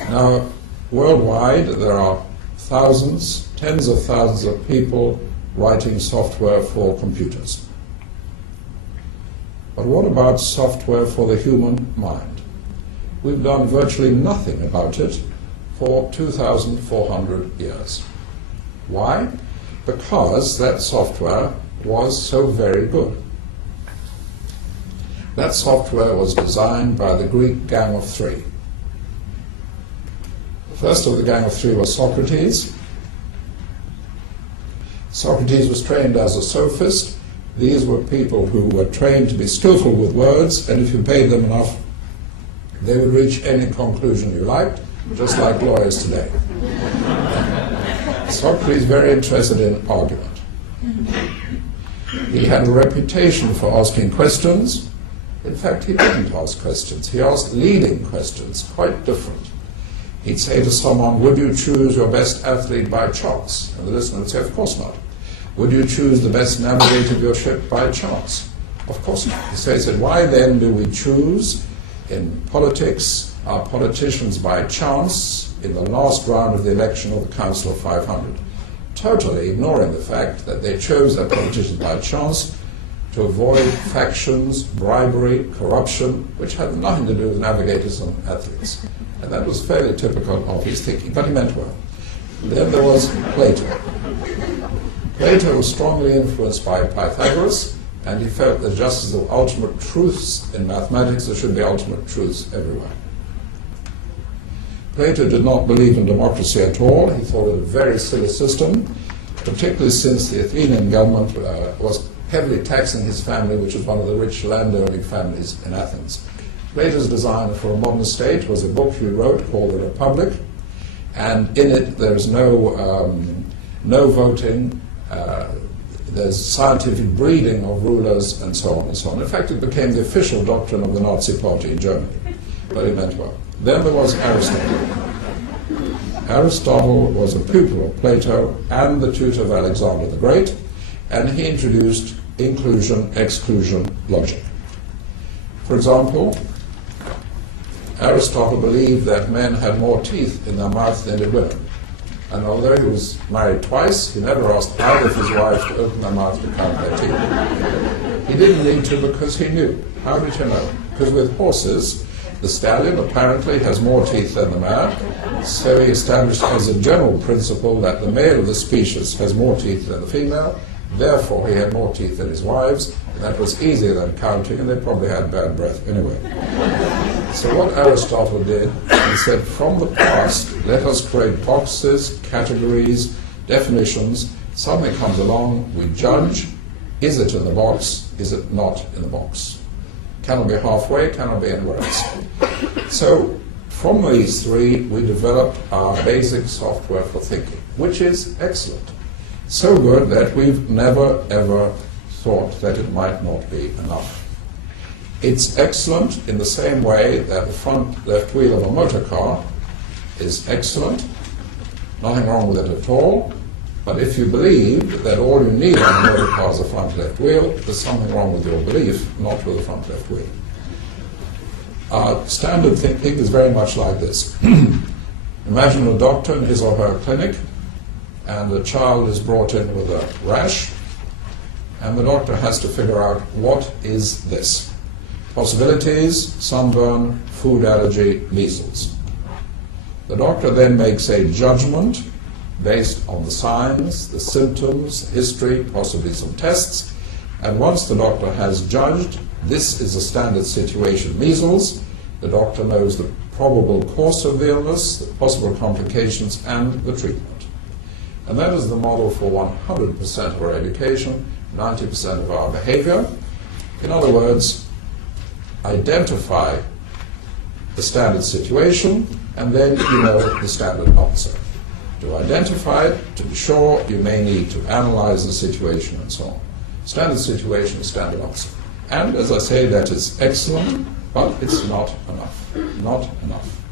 Now, worldwide, there are thousands, tens of thousands of people writing software for computers. But what about software for the human mind? We've done virtually nothing about it for 2,400 years. Why? Because that software was so very good. That software was designed by the Greek Gang of Three. The first of the Gang of Three was Socrates. Socrates was trained as a sophist. These were people who were trained to be skillful with words, and if you paid them enough, they would reach any conclusion you liked, just like lawyers today. Socrates was very interested in argument. He had a reputation for asking questions. In fact, he didn't ask questions. He asked leading questions, quite different. He'd say to someone, would you choose your best athlete by chance? And the listener would say, of course not. Would you choose the best navigator of your ship by chance? Of course not. He said, why then do we choose in politics our politicians by chance in the last round of the election of the Council of 500? Totally ignoring the fact that they chose their politicians by chance to avoid factions, bribery, corruption, which had nothing to do with navigators and athletes. And that was fairly typical of his thinking, but he meant well. Then there was Plato. Plato was strongly influenced by Pythagoras, and he felt that just as there were ultimate truths in mathematics, there should be ultimate truths everywhere. Plato did not believe in democracy at all. He thought it a very silly system, particularly since the Athenian government was heavily taxing his family, which was one of the rich landowning families in Athens. Plato's design for a modern state was a book he wrote called The Republic, and in it there is no voting, there's scientific breeding of rulers, and so on and so on. In fact, it became the official doctrine of the Nazi Party in Germany, but it meant well. Then there was Aristotle. Aristotle was a pupil of Plato and the tutor of Alexander the Great, and he introduced inclusion-exclusion logic. For example, Aristotle believed that men had more teeth in their mouth than did women. And although he was married twice, he never asked either of his wives to open their mouth to count their teeth. He didn't need to because he knew. How did he know? Because with horses, the stallion apparently has more teeth than the mare, so he established as a general principle that the male of the species has more teeth than the female, therefore he had more teeth than his wives, and that was easier than counting, and they probably had bad breath anyway. So what Aristotle did, he said, from the past, let us create boxes, categories, definitions. Something comes along, we judge, is it in the box, is it not in the box? Cannot be halfway, cannot be anywhere else. So from these three, we developed our basic software for thinking, which is excellent. So good that we've never, ever thought that it might not be enough. It's excellent in the same way that the front left wheel of a motor car is excellent. Nothing wrong with it at all. But if you believe that all you need on a motor car is a front left wheel, there's something wrong with your belief, not with the front left wheel. Standard thinking is very much like this. Imagine a doctor in his or her clinic, and a child is brought in with a rash, and the doctor has to figure out what is this. Possibilities: sunburn, food allergy, measles. The doctor then makes a judgment based on the signs, the symptoms, history, possibly some tests, and once the doctor has judged this is a standard situation, measles, the doctor knows the probable course of the illness, the possible complications, and the treatment. And that is the model for 100% of our education, 90% of our behavior. In other words, identify the standard situation, and then you know the standard answer. To identify it, to be sure, you may need to analyze the situation and so on. Standard situation, standard answer. And as I say, that is excellent, but it's not enough. Not enough.